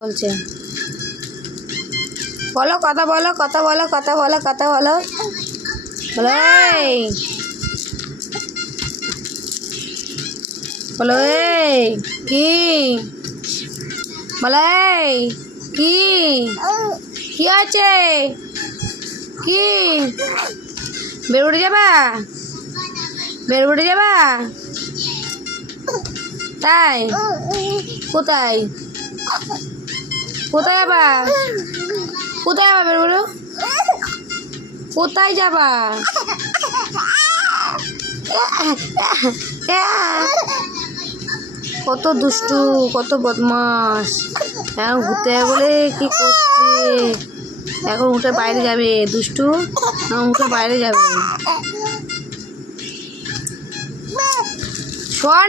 বলছে। বলো, কথা বলো কথা বলো কথা বলো কথা বলো। বলো বলো কি? বলো কি? কি আছে কি? বেরুড়ে যাবা? বেরুড়ে যাবা? তাই? কোথায়? কোথায় যাবা? কোথায় যাবা বলো? কোথায় যাবা? কত দুষ্টু, কত বদমাস এখন ঘুরতে বলে কি করছে? এখন উঠে বাইরে যাবে, দুষ্টু। উঠে বাইরে যাবে। শোন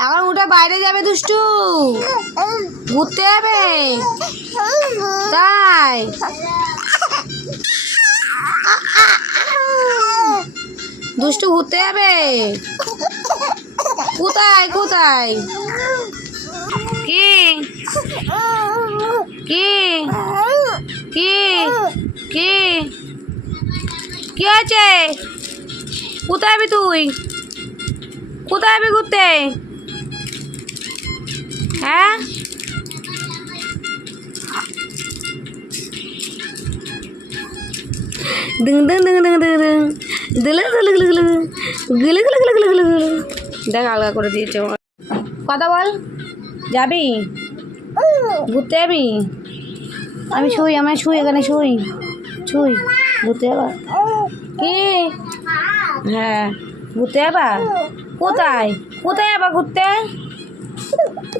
এখন উঠে বাইরে যাবে, দুষ্টু। ঘুরতে যাবে। তাই। দুষ্টু, ঘুরতে যাবে? কোথায় কোথায়? কি? কি? কি? কি? কি আছে কোথায় তুই? কোথায় ঘুরতে? হ্যাঁ? দিলে গেলে আলগা করে দিয়েছে কথা বল। যাবি? ঘুরতে যাবি? আমি শুই আমি শুই, এখানে শুই। শুই, ঘুরতে যাবা। কি? হ্যাঁ ঘুরতে যাবা? কোথায়? কোথায় যাবা ঘুরতে?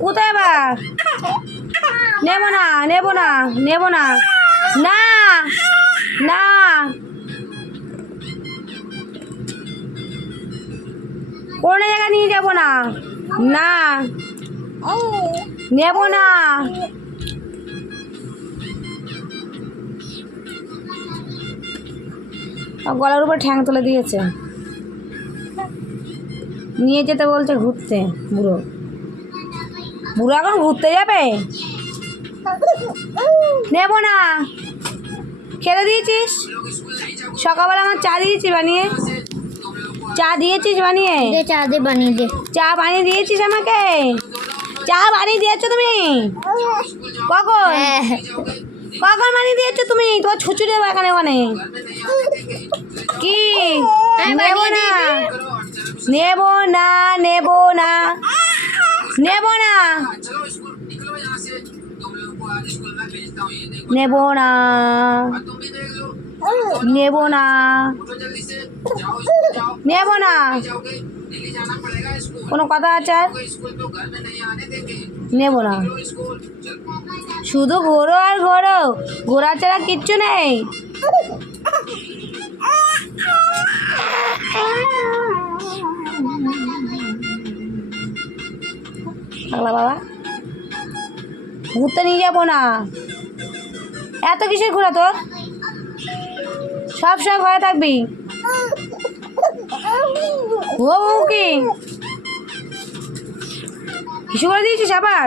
কোথায় যাবা নেব না নেব না নেব না। না না। কোনো জায়গা নিয়ে যাব না। না। নেব না। গলার উপর ঠ্যাং তুলে দিয়েছে। নিয়ে যেতে বলছে ঘুরতে, বুড়ো। বুড়ো এখন ঘুরতে যাবে? নেব না। খেতে দিয়েছিস? সকালবেলা আমার চা দিয়েছি বানিয়ে? চা দিয়েছিস বানিয়ে? চা দে বানিয়ে দে। চা বানিয়ে দিয়েছিস আমাকে? চা বানিয়ে দিয়েছ তুমি? কখন? হ্যাঁ। কখন বানিয়ে দিয়েছ তুমি? তোমার ছুচু দেবো এখানে ওখানে। কি? আমি নেব না। নেব না নেব না। নেব না। নেব না। নেব না। নেব না। কোনো কথা আছে? নেব না। শুধু ঘোরো আর ঘোরো। ঘোরা ছাড়া কিচ্ছু নেই। পাগলা বাবা। ঘুরতে নিয়ে যাব না। এত কিসের ঘোরা তোর? সবসময় ঘরে থাকবি? ও কি? কিছু করে দিয়েছিস আবার?